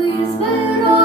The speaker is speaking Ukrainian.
ми збираємо.